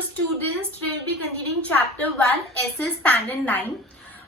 Hello students, today we'll be continuing chapter 1 SS standard 9.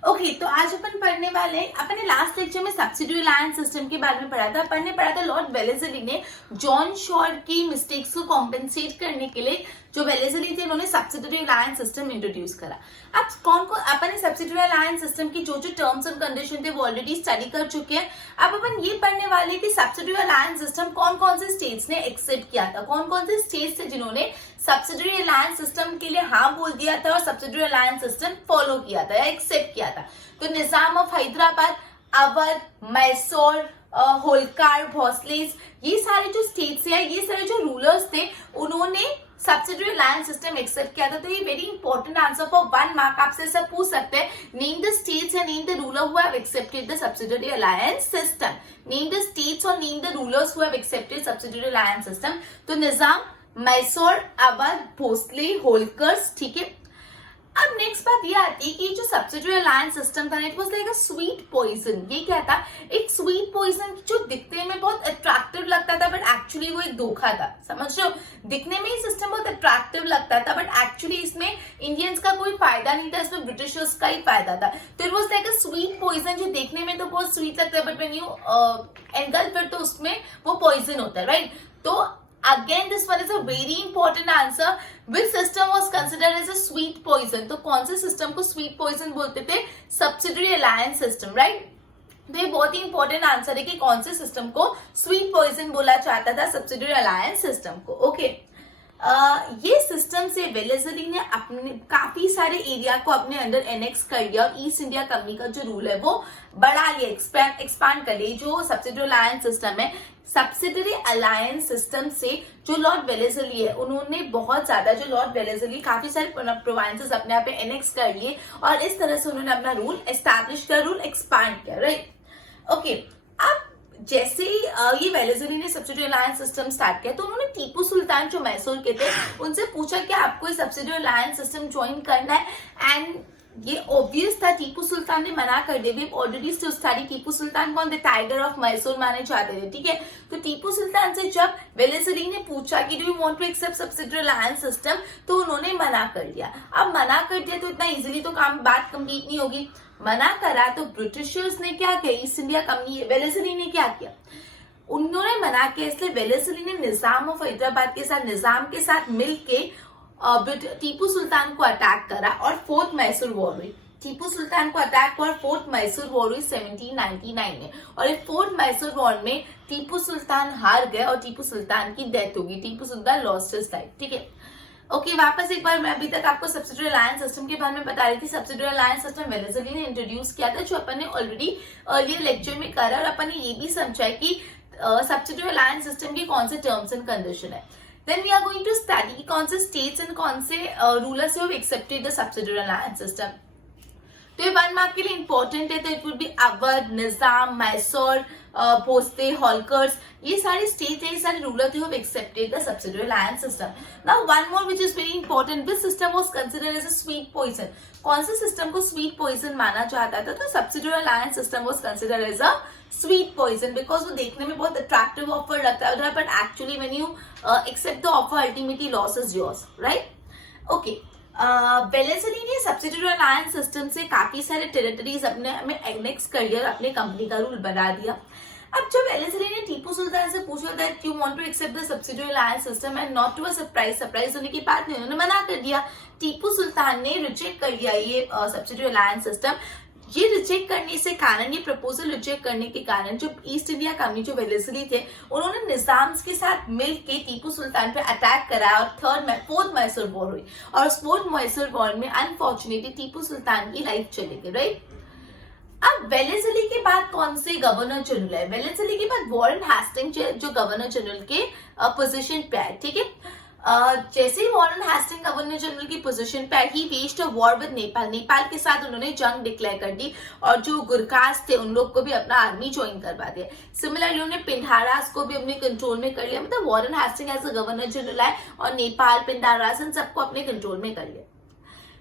Okay तो आज अपन पढ़ने वाले हैं, अपन ने लास्ट लेक्चर में सब्सिडियरी अलायंस सिस्टम के बारे में पढ़ा था। अपन ने पढ़ा था लॉर्ड वेलेस्ली ने जॉन शॉर्ट की मिस्टेक्स को कॉम्पेंसेट करने के लिए जो वेलेस्ली थे उन्होंने सब्सिडियरी अलायंस सिस्टम इंट्रोड्यूस करा। अब कौन अपन ने सब्सिडियरी अलायंस सिस्टम की जो टर्म्स एंड कंडीशन थे वो ऑलरेडी स्टडी कर चुके हैं। अब अपन ये पढ़ने वाले कि सब्सिडियरी अलायंस सिस्टम कौन कौन से स्टेट्स ने एक्सेप्ट किया था, कौन कौन से स्टेट्स थे जिन्होंने सब्सिडियरी अलायंस सिस्टम के लिए हाँ बोल दिया था और सब्सिडियरी अलायंस सिस्टम फॉलो किया था या एक्सेप्ट किया था। तो निजाम ऑफ हैदराबाद, अवध, मैसूर, होलकर, भोसलेस, ये सारे जो स्टेट्स हैं, ये सारे जो रूलर्स थे उन्होंने सब्सिडियरी अलायंस सिस्टम एक्सेप्ट किया था। तो ये very important answer for 1 mark आपसे सब पूछ सकते हैं। Name the states and name the ruler who have accepted the subsidiary alliance system. Name the states और name the rulers who have accepted subsidiary alliance system. तो निजाम, मैसूर, अवध, भोसले, होलकर, ठीक है। अब नेक्स्ट बात ये आती है कि जो सब्सिडियरी अलायंस सिस्टम था it was like a sweet poison. ये क्या था? एक स्वीट पॉइजन जो दिखने में बहुत अट्रैक्टिव लगता था बट एक्चुअली वो एक धोखा था। समझ रहे हो? दिखने में ये सिस्टम बहुत अट्रैक्टिव लगता था बट एक्चुअली इसमें इंडियंस का कोई फायदा नहीं था, इसमें ब्रिटिशर्स का ही फायदा था। तो it was like a sweet poison जो देखने में तो बहुत स्वीट लगता है but when you engulf it तो उसमें वो पॉइजन होता है, राइट? तो Again, this one is a very important answer. Which system was considered as a sweet poison? तो कौन से सिस्टम को स्वीट पॉइजन बोलते थे? Subsidiary alliance system, right? तो ये बहुत ही इंपॉर्टेंट आंसर है कि कौन से सिस्टम को स्वीट पॉइजन बोला जाता था, सब्सिडियरी अलायंस सिस्टम को। ओके ये सिस्टम से वेलेस्ली ने अपने काफी सारे एरिया को अपने अंडर एनेक्स कर लिया और ईस्ट इंडिया कंपनी का जो रूल है वो बढ़ा लिया, एक्सपैंड कर लिया। जो सब्सिडियरी अलायंस सिस्टम है, सब्सिडियरी अलायंस सिस्टम से जो लॉर्ड वेलेस्ली है उन्होंने बहुत ज्यादा, जो लॉर्ड वेलेस्ली काफी सारे प्रोविंसेस अपने आप पे एनेक्स कर लिए और इस तरह से उन्होंने अपना रूल एस्टैब्लिश किया, रूल एक्सपैंड किया, राइट? ओके अब जैसे ही ये वेलेस्ली ने सब्सिडियरी अलायंस सिस्टम स्टार्ट किया तो उन्होंने टीपू सुल्तान जो मैसूर के थे उनसे पूछा कि आपको ये सब्सिडियरी अलायंस सिस्टम ज्वाइन करना है। एंड ये ऑब्वियस था, टीपू सुल्तान ने मना कर दिया। We already study Tipu Sultan कौन थे? टाइगर ऑफ मैसूर माने जाते थे, ठीक है। तो टीपू सुल्तान से जब वेलेस्ली ने पूछा कि do you want to accept subsidiary alliance system तो उन्होंने मना कर दिया। अब मना कर दिया तो इतना इजीली तो बात कंप्लीट नहीं होगी। मना करा तो ब्रिटिशर्स ने क्या किया? ईस्ट इंडिया कंपनी वेलेस्ली ने क्या किया? उन्होंने मना किया, इसलिए वेलेस्ली ने निजाम ऑफ हैदराबाद के साथ, निजाम के साथ मिलके टीपू सुल्तान को अटैक करा और फोर्थ मैसूर वॉर हुई। टीपू सुल्तान को अटैक और फोर्थ मैसूर वॉर हुई 1799 में और इस फोर्थ मैसूर वॉर में टीपू सुल्तान हार गए और टीपू सुल्तान की डेथ होगी। Tipu Sultan lost his life, ठीक है। ओके वापस एक बार, मैं अभी तक आपको सब्सिडियरी अलायंस सिस्टम के बारे में बता रही थी। सब्सिडियरी अलायंस सिस्टम वेलेस्ली ने इंट्रोड्यूस किया था जो अपन ने ऑलरेडी अर्लियर लेक्चर में करा और अपन ने ये भी समझा है कि सब्सिडियरी अलायंस सिस्टम के कौन से टर्म्स एंड कंडीशन है। Then we are going to study कौन से states and कौन से rulers have accepted the subsidiary alliance system. तो ये 1 मार्क के लिए इंपॉर्टेंट है। तो इट वुड बी अवध, निजाम, मैसूर, भोसले, होलकर्स, ये सारे स्टेट है, ये सारे रूलर थे who accepted the subsidiary alliance system. Now one more which is very important, this system was considered as a sweet poison. कौन से सिस्टम को स्वीट पॉइजन माना जाता था? तो subsidiary alliance system was considered as a sweet poison because वो देखने में बहुत अट्रैक्टिव ऑफर लगता है but actually when you accept the offer ultimately loss is yours, right? Okay Wellesley ने सब्सिडियरी अलायंस सिस्टम से काफी सारे टेरिटरीज अपने में एनेक्स कर लिया, अपने कंपनी का रूल बना दिया। अब जब वेलेस्ली ने टीपू सुल्तान से पूछा that you want to accept the subsidiary alliance system and not to a surprise होने की बात नहीं, उन्होंने मना कर दिया। टीपू सुल्तान ने रिजेक्ट कर दिया ये सब्सिडियरी अलायंस सिस्टम। ये रिजेक्ट करने से कारण, ये प्रपोजल रिजेक्ट करने के कारण जो ईस्ट इंडिया कंपनी जो वेलेस्ली थे उन्होंने निजाम के साथ मिलके टीपू सुल्तान पे अटैक करा और फोर्थ मैसूर वॉर हुई और उस फोर्थ मैसूर वॉर में अनफॉर्चुनेटली टीपू सुल्तान की लाइफ चली गई, राइट? अब वेलेस्ली के बाद कौन से गवर्नर जनरल है? वेलेस्ली के बाद वॉरेन हेस्टिंग्स जो गवर्नर जनरल के पोजीशन पे है, ठीक है। जैसे ही वॉरेन हेस्टिंग्स गवर्नर जनरल की पोजीशन पे he waged a war with Nepal, Nepal के साथ उन्होंने जंग डिक्लेयर कर दी और जो गुरखास थे उन लोग को भी अपना आर्मी ज्वाइन करवा दिया। सिमिलरली उन्होंने पिंडारास को भी अपने कंट्रोल में कर लिया। मतलब Warren Hastings as a governor general है और नेपाल, पिंडारास इन सबको अपने कंट्रोल में कर लिया।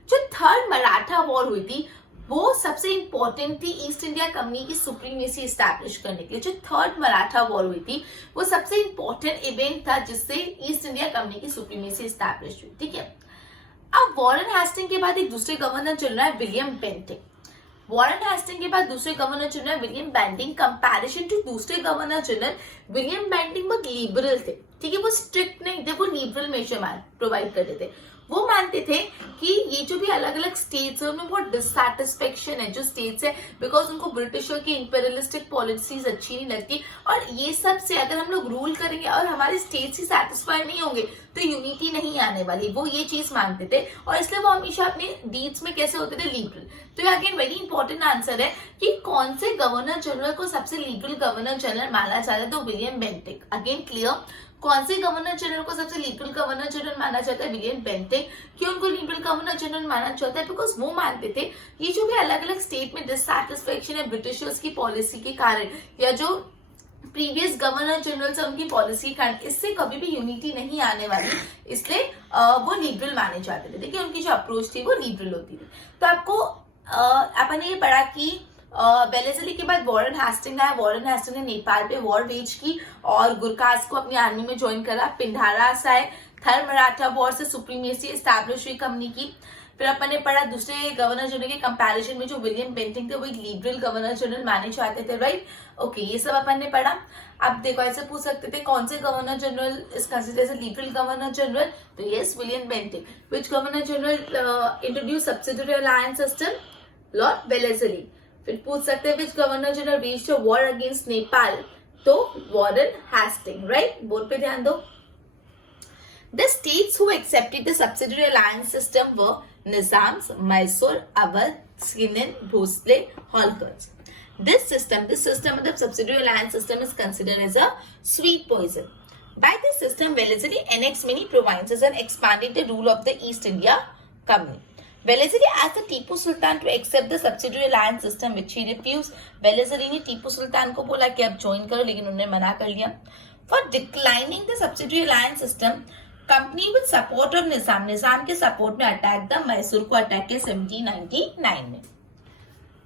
जो थर्ड मराठा वॉर हुई थी वो सबसे इंपॉर्टेंट थी ईस्ट इंडिया कंपनी की सुप्रीमेसी एस्टैब्लिश करने के लिए। जो थर्ड मराठा वॉर हुई थी वो सबसे इंपॉर्टेंट इवेंट था जिससे ईस्ट इंडिया कंपनी की सुप्रीमेसी एस्टैब्लिश हुई, ठीक है। अब वॉरेन हेस्टिंग के बाद एक दूसरे गवर्नर चल रहा है विलियम बेंटिंग। वॉरेन हेस्टिंग के बाद दूसरे governor general William Bentinck, comparison to दूसरे गवर्नर जनरल विलियम बेंटिंग बहुत लिबरल थे, ठीक है, वो स्ट्रिक्ट नहीं थे, वो लिबरल मेजर प्रोवाइड करते थे। वो मानते थे कि ये जो भी अलग अलग स्टेट्स है उनमें बहुत डिससैटिस्फेक्शन है जो स्टेट्स है, बिकॉज उनको ब्रिटिशर की इंपेरियलिस्टिक पॉलिसीज अच्छी नहीं लगती, और ये सब से अगर हम लोग रूल करेंगे और हमारे स्टेट्स ही सेटिस्फाई नहीं होंगे तो यूनिटी नहीं आने वाली, वो ये चीज मानते थे। और इसलिए वो हमेशा अपने डीड्स में कैसे होते थे, लिबरल। तो ये अगेन वेरी इंपॉर्टेंट आंसर है कि कौन से गवर्नर जनरल को सबसे लिबरल गवर्नर जनरल माना जाता है, तो विलियम बेंटिंग। अगेन क्लियर, कौन से गवर्नर जनरल को सबसे लिबरल गवर्नर जनरल माना जाता है, विलियम बेंटिंग। क्यों उनको लिबरल गवर्नर जनरल माना जाता है, बिकॉज वो मानते थे ये जो भी अलग अलग स्टेट में डिससैटिस्फेक्शन है ब्रिटिशर्स की पॉलिसी के कारण या जो प्रीवियस गवर्नर जनरल से उनकी पॉलिसी के कारण, इससे कभी भी यूनिटी नहीं आने वाली, इसलिए वो लिबरल माने जाते थे। देखिए उनकी जो अप्रोच थी वो लिबरल होती थी। तो आपको अपन ने ये पढ़ा कि वेलेस्ली के बाद वॉरेन हेस्टिंग आया। वॉरेन हेस्टिंग ने नेपाल पे वॉर वेज की और गुरकास को अपनी आर्मी में ज्वाइन करा। पिंडारास आए, थर मराठा वॉर से सुप्रीमेसी एस्टैब्लिश हुई कंपनी की। फिर अपन ने पढ़ा दूसरे गवर्नर जनरल के कंपैरिजन में जो विलियम बेंटिंग थे वो एक लिबरल गवर्नर जनरल माने जाते थे, राइट। ओके, ये सब अपन ने पढ़ा। अब देखो ऐसे पूछ सकते थे कौन से governor general is considered as liberal governor general, तो yes William Bentinck. Which governor general introduce subsidiary alliance system, Lord Wellesley. फिर पूछ सकते हैं which governor general waged a war against Nepal, तो वॉरेन हेस्टिंग, राइट। बोर्ड पे ध्यान दो। The states who accepted the subsidiary alliance system were Nizams, Mysore, Awadh, Skinnen, Bhosle, Holkars. This system of the subsidiary alliance system is considered as a sweet poison. By this system, Wellesley annexed many provinces and expanded the rule of the East India Company. Wellesley asked the Tipu Sultan to accept the subsidiary alliance system, which he refused. Wellesley ने टीपू सुल्तान को बोला कि आप join करो, लेकिन उन्होंने मना कर लिया। For declining the subsidiary alliance system, company with support of Nizam के सपोर्ट में अटैक द मैसूर को अटैक किया 1799 में।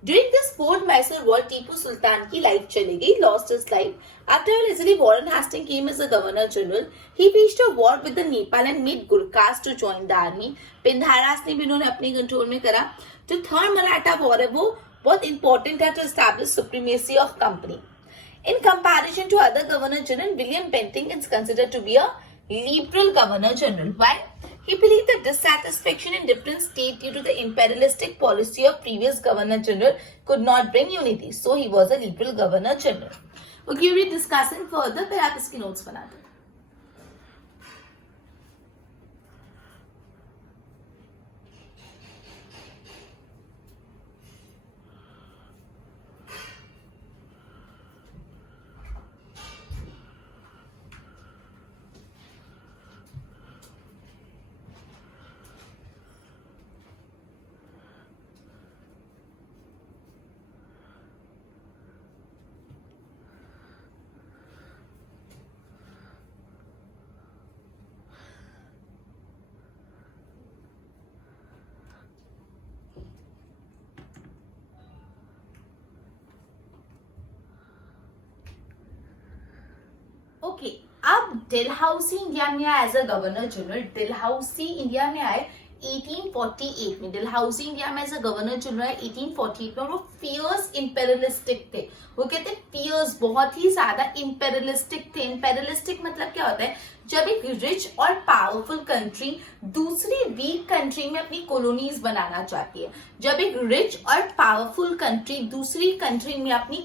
During this fourth Mysore war Tipu Sultan की लाइफ चली गई, lost his life. After Wellesley Warren Hasting came as a governor general, he waged a war with the Nepal and made Gurkhas to join the army. Pindharas ने भी इन्होंने अपने कंट्रोल में करा। जो थर्ड मराठा वॉर है वो बहुत इंपॉर्टेंट है to establish supremacy of company. In comparison to other governor general, William Bentinck is considered to be a liberal governor general. Why? He believed that dissatisfaction in different states due to the imperialistic policy of previous governor general could not bring unity. So he was a liberal governor general. Okay, we'll be discussing further. फिर आप इसकी notes बना दो। Okay, अब Dalhousie India में आए as a governor general. Dalhousie India में आए 1848 में। डलहौसी इंडिया में एज अ गवर्नर जनरल 1848 में। वो फियर्स इंपेरियलिस्टिक थे। वो कहते हैं फियर्स, बहुत ही ज्यादा इंपेरियलिस्टिक थे। इंपेरियलिस्टिक मतलब क्या होता है, जब एक रिच और पावरफुल कंट्री दूसरी वीक कंट्री में अपनी कॉलोनीज बनाना चाहती है, जब एक रिच और पावरफुल कंट्री दूसरी कंट्री में अपनी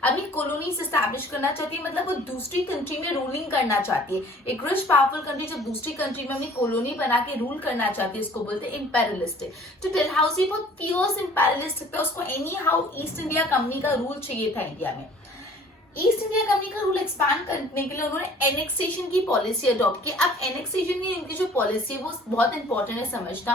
अपनी कॉलोनीज एस्टैब्लिश करना चाहती है, मतलब वो दूसरी कंट्री में रूलिंग करना चाहती है। एक रिच पावरफुल कंट्री जब दूसरी कंट्री में अपनी कॉलोनी बना के रूल करना चाहती है, इसको बोलते हैं इंपेरियलिस्टिक। तो डलहौसी बहुत फियर्स इंपेरियलिस्टिक था। उसको any how east India company का रूल चाहिए था इंडिया में। ईस्ट इंडिया कंपनी का रूल एक्सपांड करने के लिए उन्होंने एनेक्सेशन की पॉलिसी अडॉप्ट की। अब एनेक्सेशन की उनकी जो पॉलिसी है वो बहुत इंपॉर्टेंट है समझना।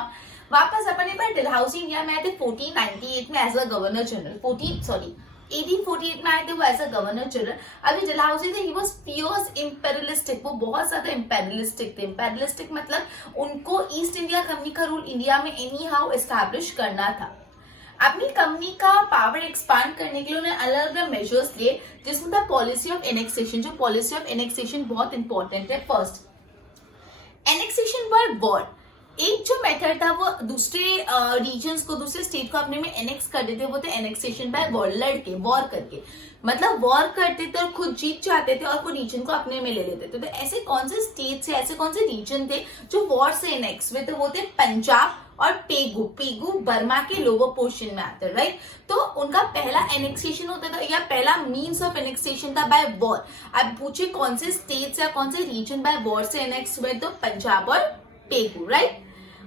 वापस अपने पर डलहौसी इंडिया में आए थे 1498 में एज अ गवर्नर जनरल। 1848 में आए थे वो एज अ गवर्नर जनरल। अभी डलहौसी थे, ही वाज फियर्स इंपेरियलिस्टिक। वो बहुत ज्यादा इंपेरियलिस्टिक थे। इंपेरियलिस्टिक मतलब उनको ईस्ट इंडिया कंपनी का रूल इंडिया में एनी हाउ एस्टैब्लिश करना था। अपनी कंपनी का पावर एक्सपांड करने के लिए उन्होंने अलग अलग मेजर्स लिए, जिसमें था पॉलिसी ऑफ एनेक्सेशन। जो पॉलिसी ऑफ एनेक्सेशन बहुत इंपॉर्टेंट है। First, annexation by war. एक जो मेथड था वो दूसरे रीजन्स को, दूसरे स्टेट को अपने में एनेक्स कर देते, वो थे एनेक्सेशन बाय वॉर, लड़के वॉर करके, मतलब वॉर करते थे और खुद जीत जाते थे और वो रीजन को अपने में ले लेते थे। तो ऐसे कौन से स्टेट से, ऐसे कौन से रीजन थे जो वॉर से एनेक्स हुए? तो वो थे पंजाब और पेगू। पेगू बर्मा के लोअर पोर्शन में आते, राइट। तो उनका पहला एनेक्सेशन होता था या पहला मीन्स ऑफ एनेक्सेशन था बाय वॉर। अब पूछे कौन से स्टेट्स या कौन से रीजन बाय वॉर से एनेक्स हुए? तो पंजाब और पेगू, राइट।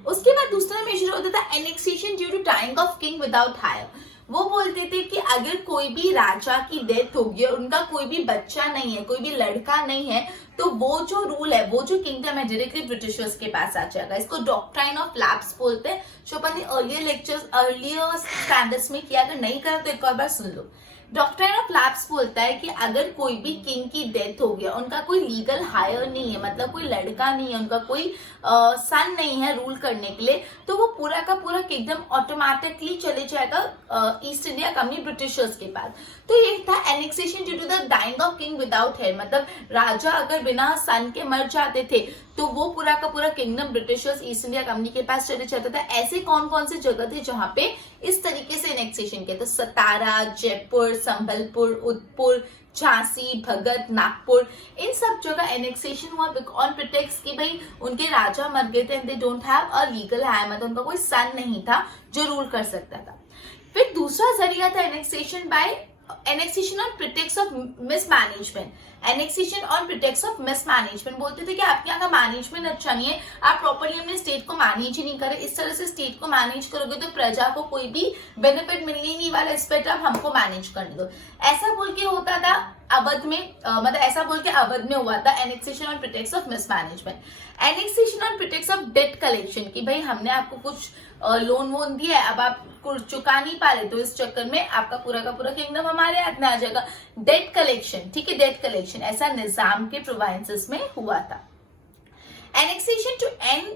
उसके बाद दूसरा मेजर होता था annexation due to dying of king without heir. वो बोलते थे कि अगर कोई भी राजा की डेथ होगी और उनका कोई भी बच्चा नहीं है, कोई भी लड़का नहीं है, तो वो जो रूल है, वो जो किंगडम है, डायरेक्टली ब्रिटिशर्स के पास आ जाएगा। इसको डॉक्ट्राइन ऑफ लैप्स बोलते हैं, जो अपन ने अर्लियर लेक्चर्स, अर्लियर स्टैंडर्ड्स में किया। अगर नहीं करा तो एक और बार सुन लो। डॉक्ट्राइन ऑफ लैप्स बोलता है कि अगर कोई भी किंग की डेथ हो गया, उनका कोई लीगल हायर नहीं है, मतलब कोई लड़का नहीं है, उनका कोई सन नहीं है रूल करने के लिए, तो वो पूरा का पूरा किंगडम ऑटोमेटिकली चले जाएगा ईस्ट इंडिया कंपनी, ब्रिटिशर्स के पास। तो ये था annexation due to the dying of king without heir, मतलब राजा अगर बिना सन के मर जाते थे तो वो पूरा का पूरा kingdom Britishers east India company के पास चले जाता था। ऐसे कौन कौन से जगह थे जहां पे इस तरीके से एनेक्सेशन किया? तो सतारा, जयपुर, संबलपुर, उदयपुर, झांसी, भगत, नागपुर, इन सब जगह एनेक्सेशन हुआ ऑन प्रिटेक्स्ट कि भाई उनके राजा मर गए थे and they don't have a legal higher, मतलब उनका कोई सन नहीं था जो रूल कर सकता था। फिर दूसरा जरिया था annexation by annexation on pretext of mismanagement. Annexation on pretext of mismanagement बोलते थे कि आपके यहाँ का मैनेजमेंट अच्छा नहीं है, आप प्रॉपर्ली अपने स्टेट को मैनेज ही नहीं करे, इस तरह से स्टेट को मैनेज करोगे तो प्रजा को कोई भी बेनिफिट मिलने ही नहीं वाला, इस पर आप हमको मैनेज करने दो। ऐसा बोल के होता था अवध में, मतलब ऐसा बोल के अवध में हुआ था annexation on pretext of mismanagement. Annexation on pretext of debt collection, कि भाई हमने आपको कुछ लोन वोन दिया है, अब आप चुका नहीं पा रहे, तो इस चक्कर में आपका पूरा का पूरा किंगडम हमारे हाथ में आ जाएगा। डेट कलेक्शन, ठीक है, डेट कलेक्शन ऐसा निजाम के प्रोविंसेस में हुआ था। Annexation to end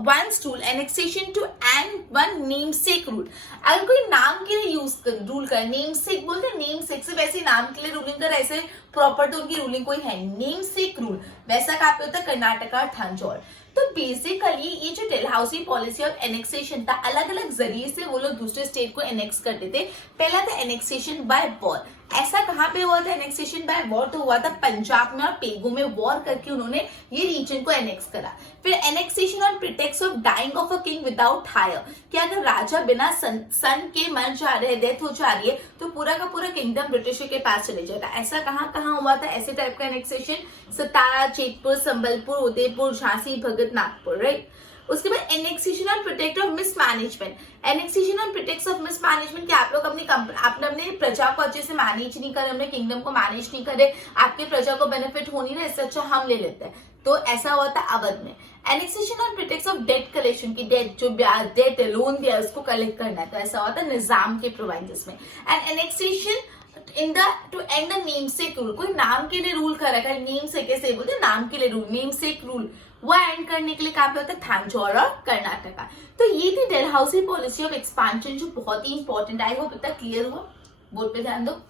once rule, annexation to end one namesake rule. अगर कोई नाम के लिए यूज कर रूल कर, नेमसेक बोलते हैं, नेमसेक सिर्फ ऐसे नाम के लिए रूलिंग कर, ऐसे प्रॉपर तो उनकी रूलिंग कोई है। नेमसेक रूल वैसा कहाँ पे होता है? कर्नाटका और थांजौर। तो बेसिकली ये जो डेलहाउसी पॉलिसी ऑफ एनेक्सेशन था, अलग अलग जरिए से वो लोग दूसरे स्टेट को एनेक्स करते थे। पहला था एनेक्सेशन बाय वॉर। ऐसा कहाँ पे हुआ था एनेक्सेशन बाय वॉर? तो हुआ था पंजाब में और पेगू में वॉर करके उन्होंने ये रीजन को एनेक्स करा। फिर annexation on pretext of dying of a king without heir, कि अगर राजा बिना सन के मर जा रहे, डेथ हो जा रही है, तो पूरा का पूरा किंगडम ब्रिटिश के पास चले जाएगा। ऐसा कहाँ कहाँ हुआ था ऐसे टाइप का एनेक्सेशन? सतारा, जेतपुर, संबलपुर, उदयपुर, झांसी, भगत, नागपुर, राइट। उसके बाद annexation on pretext of mismanagement. Annexation on pretext of mismanagement कि आप लोग अपने प्रजा को अच्छे से मैनेज नहीं करे, अपने किंगडम को मैनेज नहीं करे, आपके प्रजा को बेनिफिट हो नहीं रहा, इससे अच्छा हम ले लेते हैं। तो ऐसा हुआ था अवध में। Annexation on pretext of debt collection की डेट, जो ब्याज डेट लोन दिया उसको कलेक्ट करना है, तो ऐसा हुआ था निजाम के प्रोविंसेस में। And annexation in the two end the namesake rule, कोई नाम के लिए रूल कर रखा है, नेमसेक कैसे बोलते हैं, नाम के लिए रूल, नेमसेक रूल, वो एंड करने के लिए कहाँ पे होता है? थांजौर और कर्नाटका। तो ये थी डेलहाउसी पॉलिसी ऑफ एक्सपांशन, जो बहुत ही इंपॉर्टेंट। आई होप इतना क्लियर हुआ, बोर्ड पे ध्यान दो।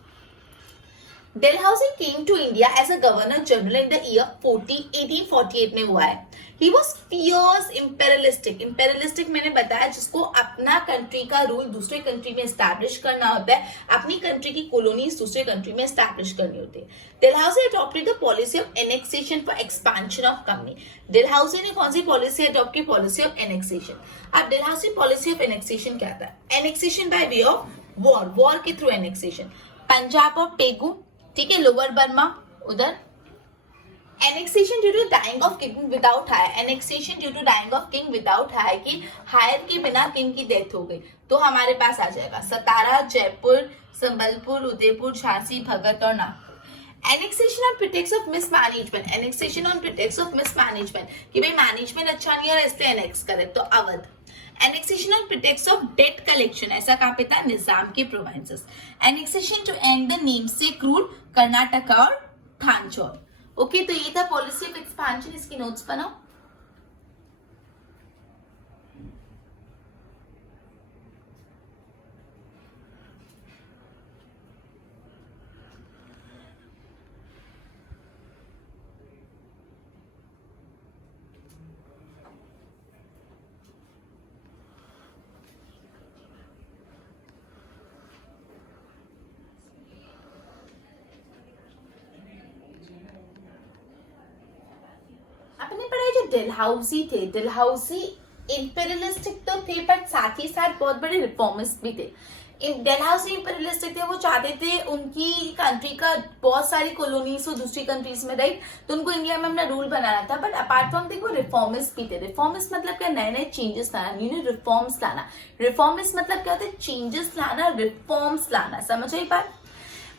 Dalhousie came to India as a governor general in the year 1848 में हुआ है। He was fierce imperialistic। imperialistic मैंने बताया जिसको अपना कंट्री का रूल दूसरे कंट्री में एस्टैब्लिश करना होता है, अपनी कंट्री की कॉलोनीज दूसरे कंट्री में एस्टैब्लिश करनी होती है। Dalhousie adopted the policy of annexation for expansion of company। Dalhousie ने कौन सी पॉलिसी अडॉप्ट की? Policy of annexation. अब Dalhousie पॉलिसी ऑफ एनेक्सेशन क्या था? Annexation by way of war, war के थ्रू एनेक्सेशन। पंजाब और पेगू, ठीक है, लोअर बर्मा उधर। Annexation due to dying of king without heir. Annexation due to dying of king without heir, की heir के बिना किंग की डेथ हो गई तो हमारे पास आ जाएगा सतारा, जयपुर, संबलपुर, उदयपुर, झांसी, भगत और Nagpur. Annexation on pretext of mismanagement. Annexation on pretext of mismanagement कि भाई मैनेजमेंट अच्छा नहीं है इसलिए एनेक्स करे, तो Awadh. Annexation on pretext of debt collection, ऐसा कहाँ पे था? निजाम के provinces. Annexation to end the namesake rule, Karnataka और थांजौर। ओके, तो ये था पॉलिसी ऑफ एक्सपांशन, इसकी नोट्स बनाओ। अपने पढ़े जो डलहौजी थे, डलहौजी इंपेरियलिस्टिक तो थे पर साथ ही साथ बहुत बड़े रिफॉर्मिस्ट भी थे। डलहौजी इंपेरियलिस्टिक थे, वो चाहते थे उनकी कंट्री का बहुत सारी कॉलोनीज हो दूसरी कंट्रीज में, राइट, तो उनको इंडिया में अपना रूल बनाना था। बट अपार्ट फ्रॉम थे वो रिफॉर्मिस्ट भी थे। रिफॉर्मिस्ट मतलब क्या, नए नए चेंजेस लाना, न्यू रिफॉर्म्स लाना। रिफॉर्मिस्ट मतलब क्या होता है, चेंजेस लाना, रिफॉर्म्स लाना, समझ आई बात।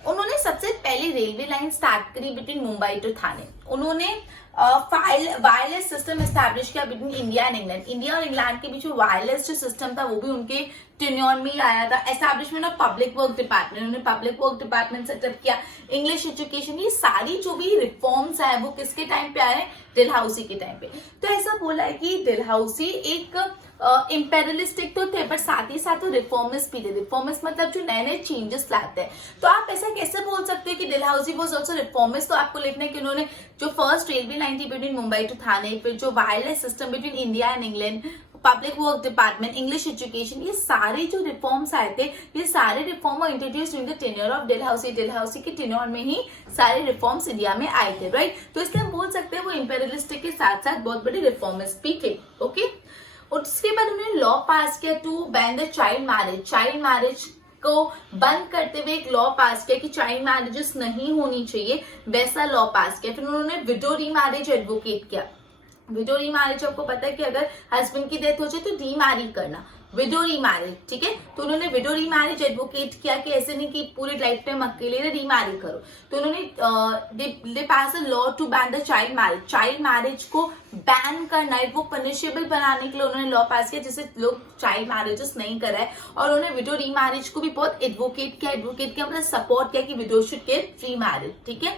उन्होंने सबसे पहले रेलवे लाइन स्टार्ट करी बिटवीन मुंबई टू थाने। उन्होंने वायरलेस सिस्टम एस्टैब्लिश किया between India and England. India और इंग्लैंड के बीच में वायरलेस जो सिस्टम था वो भी उनके टेन्योर में ही आया था। Establishment of public work department, उन्होंने पब्लिक वर्क डिपार्टमेंट सेटअप किया। इंग्लिश एजुकेशन, ये सारी जो भी रिफॉर्म्स आए वो किसके टाइम पे आए, डलहौजी के टाइम पे। तो ऐसा बोला है कि डलहौजी एक इंपेरियलिस्टिक तो थे पर साथ ही साथ वो रिफॉर्मिस्ट भी थे। रिफॉर्मिस्ट मतलब जो नए नए चेंजेस लाते हैं। तो आप ऐसा कैसे बोल सकते हो कि डलहौजी वाज आल्सो रिफॉर्मिस्ट। तो आपको लिखना है कि उन्होंने जो फर्स्ट रेलवे लाइन थी बिटवीन मुंबई टू थाने, फिर जो wireless system between India and England, public work department, English education, ये सारे जो रिफॉर्म्स आए थे, ये सारे reform introduce during the tenure of Dalhousie. Dalhousie के टेन्योर में ही सारे रिफॉर्म्स इंडिया में आए थे, राइट। तो इसलिए हम बोल सकते हैं वो इंपेरियलिस्टिक के साथ साथ बहुत बड़े रिफॉर्मिस्ट भी थे, ओके। उसके बाद उन्होंने लॉ पास किया to ban the child marriage. Child marriage को बंद करते हुए एक लॉ पास किया कि चाइल्ड मैरिजेस नहीं होनी चाहिए, वैसा लॉ पास किया। फिर उन्होंने विडो रीमैरिज एडवोकेट किया। विडो रीमैरिज आपको पता है कि अगर हस्बैंड की डेथ हो जाए तो रीमैरी करना, विडो रीमैरिज, ठीक है। तो उन्होंने विडो रीमैरिज एडवोकेट किया कि ऐसे नहीं कि पूरे लाइफ टाइम अकेले रीमैरी करो। तो उन्होंने they pass a law to ban the child marriage. Child marriage को बैन करना है, वो पनिशेबल बनाने के लिए उन्होंने लॉ पास किया जिससे लोग चाइल्ड मैरिजेस नहीं कराए। और उन्होंने विडो रीमैरिज को भी बहुत एडवोकेट किया मतलब सपोर्ट किया कि विडो शुड गेट रीमैरिड, ठीक है।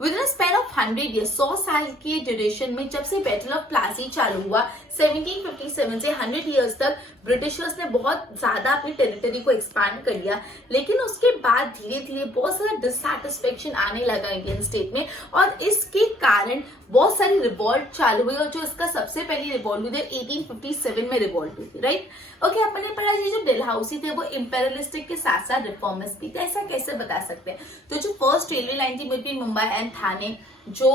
With in span of 100 years, 100 साल के ड्यूरेशन में, जब से बैटल ऑफ प्लासी चालू हुआ 1757 से 100 ईयर्स तक ब्रिटिशर्स ने बहुत ज्यादा अपनी टेरिटरी को एक्सपांड कर लिया। लेकिन उसके बाद धीरे धीरे बहुत सारा डिससैटिस्फैक्शन आने लगा इंडियन स्टेट में, और इसके कारण बहुत सारी रिवॉल्ट चालू हुई। और जो इसका सबसे पहली रिवॉल्ट हुई थी 1857 में रिवॉल्ट हुई थी, राइट। ओके, अपने पढ़ा ये जो डलहौजी थे वो इंपेरियलिस्टिक के साथ साथ रिफॉर्मिस्ट भी थे। ऐसा कैसे बता सकते हैं। तो जो फर्स्ट रेलवे लाइन थी बिटवीन मुंबई एंड थाने, जो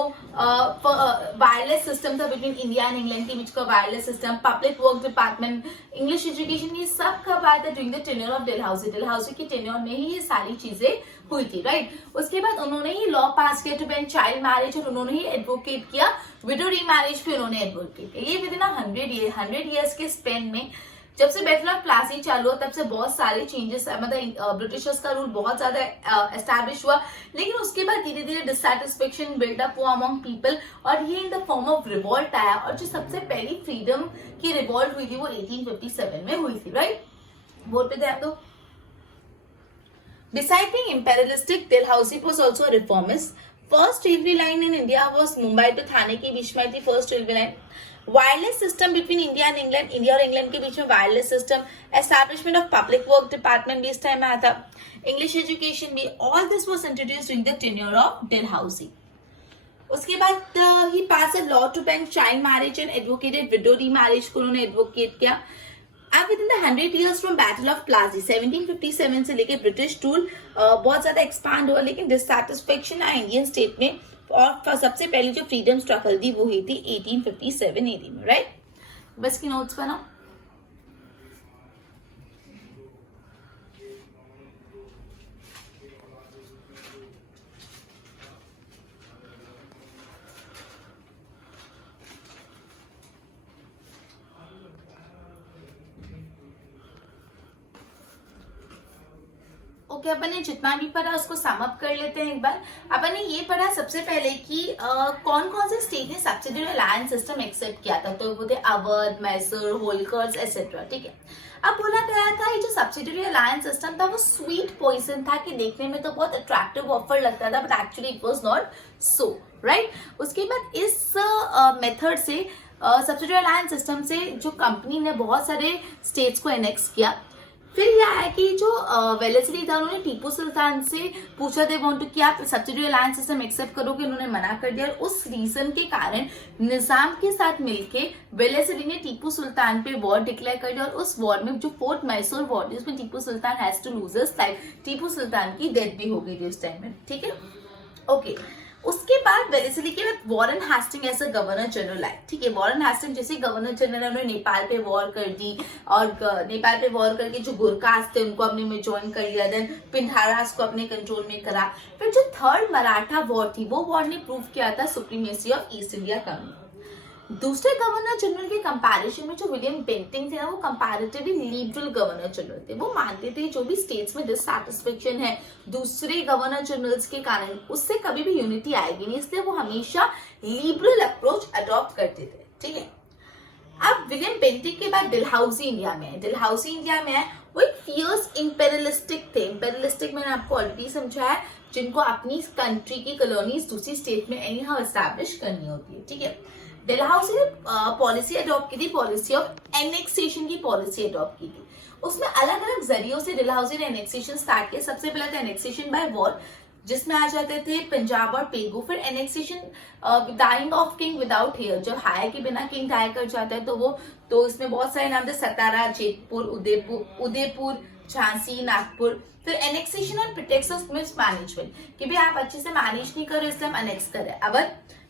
वायरलेस सिस्टम था बिटवीन इंडिया एंड इंग्लैंड के बीच का wireless system, public work department, English education, ये सब कब आया था, during the tenure of Dalhousie. Dalhousie के टेन्योर में ही ये सारी चीजें हुई थी, राइट। उसके बाद उन्होंने ही लॉ पास किया टू बैन चाइल्ड मैरिज, और उन्होंने ही एडवोकेट किया विडो रीमैरिज भी उन्होंने एडवोकेट किया। ये विद इन 100 ईयर्स के स्पेन में, जब से बैटल ऑफ प्लासी चालू हुआ तब से बहुत सारे चेंजेस, मतलब ब्रिटिशर्स का रूल बहुत ज्यादा एस्टैब्लिश हुआ। लेकिन उसके बाद धीरे धीरे डिससैटिस्फैक्शन बिल्डअप हुआ अमंग पीपल, और ये in the form of revolt आया। और जो सबसे पहली फ्रीडम की रिवॉल्ट हुई थी वो 1857 में हुई थी, राइट। बोर्ड पे ध्यान दो। Besides being imperialistic, Dalhousie was also a reformist. First railway line in India was Mumbai to Thane के बीच में थी first railway line. Wireless system between India and England, India और इंग्लैंड के बीच में wireless system, establishment of public work department भी इस टाइम में आया था, इंग्लिश एजुकेशन भी, all this was introduced during the tenure of Dalhousie. उसके बाद ही pass a law to ban child marriage and advocated widow remarriage को उन्होंने एडवोकेट किया। अब within the 100 years from battle of Plassey 1757 से लेके ब्रिटिश रूल बहुत ज्यादा एक्सपांड हुआ, लेकिन डिससैटिस्फैक्शन आया इंडियन स्टेट में। और सबसे पहली जो फ्रीडम स्ट्रगल थी वो हुई थी 1857 AD में, राइट। बस की नोट्स बनाओ। ओके, अपन ने जितना भी पढ़ा उसको सम अप कर लेते हैं एक बार। अपन ने ये पढ़ा सबसे पहले कि कौन कौन से स्टेट ने सब्सिडियरी अलायंस सिस्टम एक्सेप्ट किया था। तो वो थे अवध, मैसूर, होलकर्स एटसेट्रा, ठीक है। अब बोला गया था ये जो सब्सिडियरी अलायंस सिस्टम था वो स्वीट पॉइजन था, कि देखने में तो बहुत अट्रैक्टिव ऑफर लगता था but actually it was not so, right. उसके बाद इस मेथड से सब्सिडियरी अलायंस सिस्टम से जो कंपनी ने बहुत सारे स्टेट्स को एनेक्स किया। फिर यह है कि जो वेलेस्ली था उन्होंने टीपू सुल्तान से पूछा थे वांट टू कि आप सब्सिडियरी अलायंस सिस्टम एक्सेप्ट करोगे, उन्होंने मना कर दिया। और उस रीजन के कारण निजाम के साथ मिलके वेलेस्ली ने टीपू सुल्तान पे वॉर डिक्लेयर कर दिया। और उस वॉर में जो फोर्ट मैसूर वॉर थी उसमें Tipu Sultan has to lose his life, Tipu Sultan की डेथ भी हो गई थी उस टाइम में, ठीक है। ओके, उसके बाद वेलेस्ली के बाद वॉरेन हेस्टिंग ऐसा गवर्नर जनरल आए, ठीक है। वॉरेन हेस्टिंग जैसे गवर्नर जनरल उन्होंने नेपाल पे वॉर कर दी और नेपाल पे वॉर करके जो गुरकास थे उनको अपने में ज्वाइन कर लिया, देन पिंधारास को अपने कंट्रोल में करा। फिर जो थर्ड मराठा वॉर थी वो वॉर ने प्रूव किया था supremacy of east India company. दूसरे गवर्नर जनरल के कंपैरिजन में जो विलियम बेंटिंग थे ना, वो कंपैरेटिवली लिबरल गवर्नर जनरल थे। वो मानते थे जो भी स्टेट्स में डिससैटिस्फैक्शन है दूसरे गवर्नर जनरल्स के कारण, उससे कभी भी यूनिटी आएगी नहीं, इसलिए वो हमेशा लिबरल अप्रोच अडॉप्ट करते थे, ठीक है। अब विलियम बेंटिंग के बाद डलहौजी इंडिया में है। डलहौजी इंडिया में है वो एक फियर्स इंपेरियलिस्टिक थे। इंपेरियलिस्टिक मैंने आपको ऑलरेडी समझाया, जिनको अपनी कंट्री की कॉलोनीज दूसरी स्टेट में एनी हाउ एस्टैब्लिश करनी होती है, ठीक है। डलहौजी ने पॉलिसी अडॉप्ट की थी, पॉलिसी ऑफ एनेक्सेशन की पॉलिसी अडॉप्ट की थी। उसमें अलग अलग जरियों से डलहौजी ने एनेक्सेशन स्टार्ट किया। सबसे पहले था एनेक्सेशन बाय वॉर, जिसमें आ जाते थे पंजाब और पेगू। फिर annexation dying of king without heir, जब हायर के बिना किंग डाई कर जाता है तो इसमें बहुत सारे नाम थे, सतारा, जेतपुर, उदयपुर, झांसी, नागपुर। फिर annexation on pretext of mismanagement, कि भी आप अच्छे से मैनेज नहीं करो इसलिए हम एनेक्स करें। अब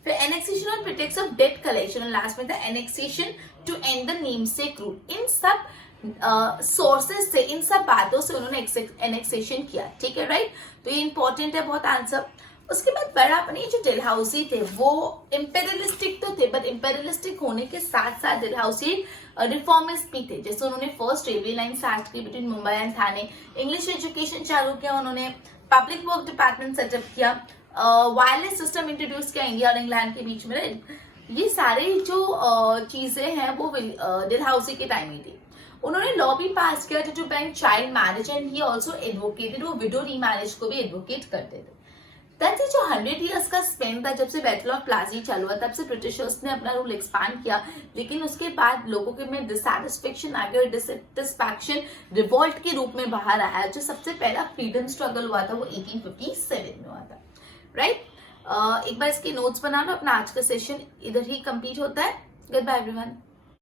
फिर annexation on pretext of debt collection, और लास्ट में था annexation to end the namesake rule. इन सब सोर्सेस से, इन सब बातों से उन्होंने एनेक्सेशन किया, ठीक है, राइट। तो ये इंपॉर्टेंट है बहुत आंसर। उसके बाद बड़ा अपने जो डलहौजी थे वो इंपेरियलिस्टिक तो थे, बट इंपेरियलिस्टिक होने के साथ साथ डलहौजी रिफॉर्मिस्ट भी थे। जैसे उन्होंने फर्स्ट रेलवे लाइन स्टार्ट की between Mumbai and Thane, English education चालू किया उन्होंने, पब्लिक वर्क डिपार्टमेंट सेटअप किया, वायरलेस सिस्टम इंट्रोड्यूस किया इंडिया और इंग्लैंड के बीच में। ये सारे जो चीजें हैं वो डलहौजी के टाइम में थी। उन्होंने लॉ भी पास किया to ban child marriage, and he also advocated, वो विडो रीमैरिज को भी एडवोकेट करते थे। तब जो 100 इयर्स का स्पेन था, जब से बैटल ऑफ प्लासी चालू हुआ, तब से ब्रिटिशर्स ने अपना रूल एक्सपांड किया, लेकिन उसके बाद लोगों के में डिससैटिस्फैक्शन आ गया, डिससैटिस्फैक्शन रिवॉल्ट के रूप में बाहर आया। जो सबसे पहला फ्रीडम स्ट्रगल हुआ था वो 1857 में हुआ था, राइट। एक बार इसके नोट्स बना लो। अपना आज का सेशन इधर ही कंप्लीट होता है। Goodbye everyone.